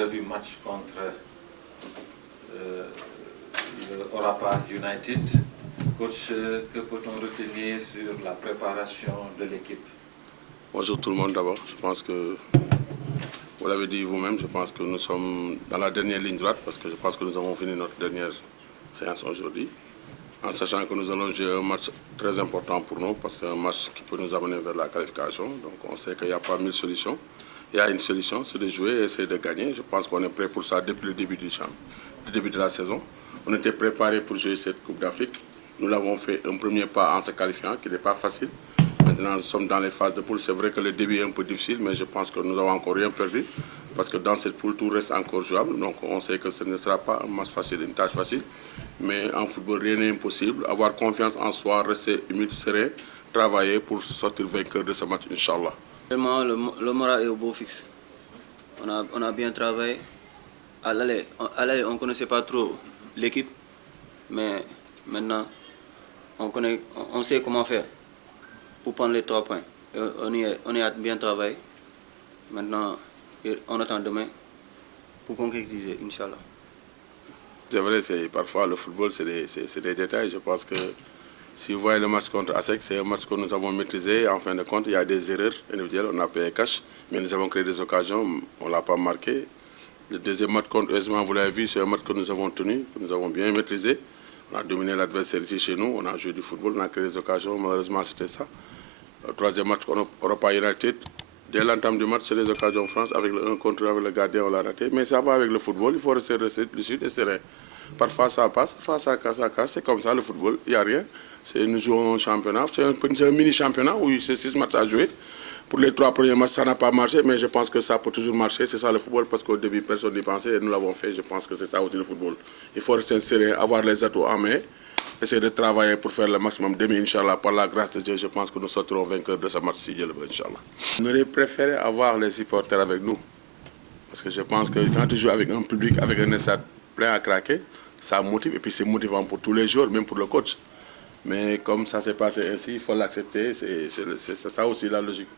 l'heure du match contre le Orapa United. Coach, que peut-on retenir sur la préparation de l'équipe? Bonjour tout le monde d'abord. Je pense que, vous l'avez dit vous-même, je pense que nous sommes dans la dernière ligne droite parce que je pense que nous avons fini notre dernière séance aujourd'hui. En sachant que nous allons jouer un match très important pour nous parce que c'est un match qui peut nous amener vers la qualification. Donc on sait qu'il n'y a pas mille solutions. Il y a une solution, c'est de jouer et essayer de gagner. Je pense qu'on est prêt pour ça depuis le début de la saison. On était préparé pour jouer cette Coupe d'Afrique. Nous l'avons fait un premier pas en se qualifiant, qui n'est pas facile. Maintenant, nous sommes dans les phases de poule. C'est vrai que le début est un peu difficile, mais je pense que nous n'avons encore rien perdu. Parce que dans cette poule, tout reste encore jouable. Donc on sait que ce ne sera pas un match facile, une tâche facile. Mais en football, rien n'est impossible. Avoir confiance en soi, rester humide, serein, travailler pour sortir vainqueur de ce match, Inch'Allah. Vraiment, le moral est au beau fixe. On a bien travaillé. À l'aller, on ne connaissait pas trop l'équipe. Mais maintenant, on sait comment faire pour prendre les 3 points. Et on est bien travaillé. Maintenant, on attend demain pour concrétiser, Inch'Allah. C'est vrai, parfois le football, c'est des détails. Je pense que si vous voyez le match contre ASEC, c'est un match que nous avons maîtrisé. En fin de compte, il y a des erreurs individuelles. On a payé cash, mais nous avons créé des occasions. On ne l'a pas marqué. Le deuxième match contre ESMA, vous l'avez vu, c'est un match que nous avons tenu, que nous avons bien maîtrisé. On a dominé l'adversaire ici chez nous. On a joué du football, on a créé des occasions. Malheureusement, c'était ça. Le troisième match contre Europa United, dès l'entame du match, c'est des occasions franches. Avec le 1 contre 1 avec le gardien, on l'a raté. Mais ça va avec le football, il faut rester lucide et serein. Parfois ça passe, parfois ça casse. C'est comme ça le football, il n'y a rien. Nous jouons un championnat, c'est un mini-championnat où c'est 6 matchs à jouer. Pour les 3 premiers matchs, ça n'a pas marché, mais je pense que ça peut toujours marcher. C'est ça le football, parce qu'au début, personne n'y pensait et nous l'avons fait. Je pense que c'est ça aussi le football. Il faut rester serein, avoir les atouts en main, essayer de travailler pour faire le maximum. Demain, Inch'Allah, par la grâce de Dieu, je pense que nous sortirons vainqueurs de ce match si Dieu le veut, Inch'Allah. On aurait préféré avoir les supporters avec nous. Parce que je pense que quand tu joues avec un public, avec un stade plein à craquer, ça motive et puis c'est motivant pour tous les joueurs, même pour le coach. Mais comme ça s'est passé ainsi, il faut l'accepter, c'est ça aussi la logique.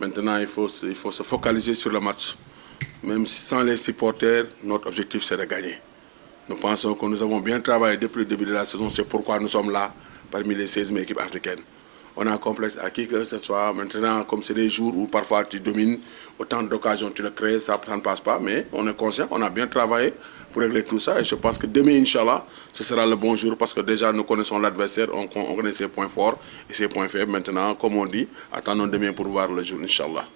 Maintenant, il faut se focaliser sur le match. Même sans les supporters, notre objectif c'est de gagner. Nous pensons que nous avons bien travaillé depuis le début de la saison, c'est pourquoi nous sommes là parmi les 16 équipes africaines. On a un complexe à qui que ce soit. Maintenant, comme c'est des jours où parfois tu domines, autant d'occasions tu le crées, ça ne passe pas. Mais on est conscient, on a bien travaillé pour régler tout ça. Et je pense que demain, Inch'Allah, ce sera le bon jour parce que déjà nous connaissons l'adversaire, on connaît ses points forts et ses points faibles. Maintenant, comme on dit, attendons demain pour voir le jour, Inch'Allah.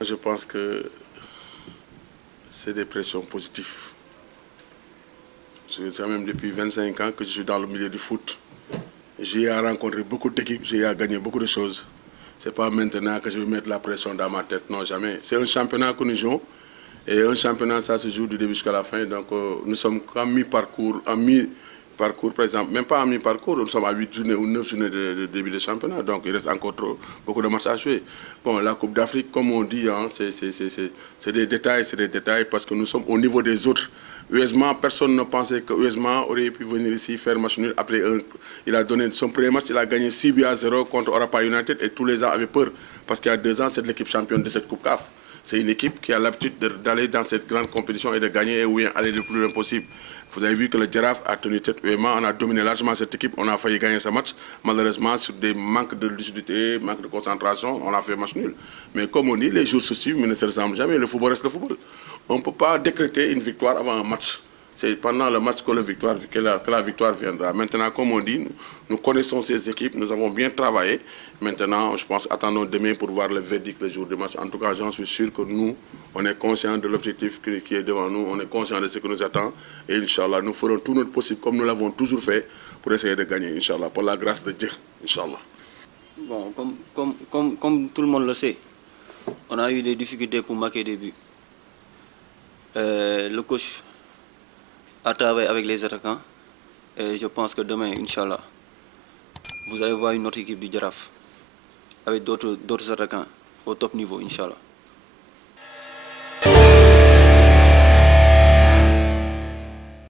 Je pense que c'est des pressions positives. C'est quand même depuis 25 ans que je suis dans le milieu du foot. J'ai rencontré beaucoup d'équipes, j'ai gagné beaucoup de choses. Ce n'est pas maintenant que je vais mettre la pression dans ma tête, non, jamais. C'est un championnat que nous jouons. Et un championnat, ça se joue du début jusqu'à la fin. Donc nous sommes à mi-parcours, par exemple, même pas à mi-parcours, nous sommes à 8 journées ou 9 journées de début de championnat. Donc il reste encore beaucoup de matchs à jouer. Bon, la Coupe d'Afrique, comme on dit, hein, c'est des détails parce que nous sommes au niveau des autres. USMA, personne ne pensait que USMA aurait pu venir ici faire match nul. Après, il a donné son premier match, il a gagné 6-0 contre Orapa United et tous les gens avaient peur. Parce qu'il y a 2 ans, c'est l'équipe championne de cette Coupe CAF. C'est une équipe qui a l'habitude d'aller dans cette grande compétition et de gagner et oui, aller le plus loin possible. Vous avez vu que le Giraffe a tenu tête UMA, on a dominé largement cette équipe, on a failli gagner ce match. Malheureusement, sur des manques de lucidité, manque de concentration, on a fait match nul. Mais comme on dit, les jours se suivent, mais ne se ressemblent jamais. Le football reste le football. On ne peut pas décréter une victoire avant un match. C'est pendant le match que la victoire viendra. Maintenant, comme on dit, nous connaissons ces équipes, nous avons bien travaillé. Maintenant, je pense, attendons demain pour voir le verdict le jour du match. En tout cas, j'en suis sûr que nous, on est conscients de l'objectif qui est devant nous, on est conscients de ce que nous attend. Et Inch'Allah, nous ferons tout notre possible, comme nous l'avons toujours fait, pour essayer de gagner, Inch'Allah, pour la grâce de Dieu, Inch'Allah. Bon, comme tout le monde le sait, on a eu des difficultés pour marquer des buts. Le coach à travailler avec les attaquants et je pense que demain, Inch'Allah, vous allez voir une autre équipe du Giraffe avec d'autres attaquants au top niveau, Inch'Allah.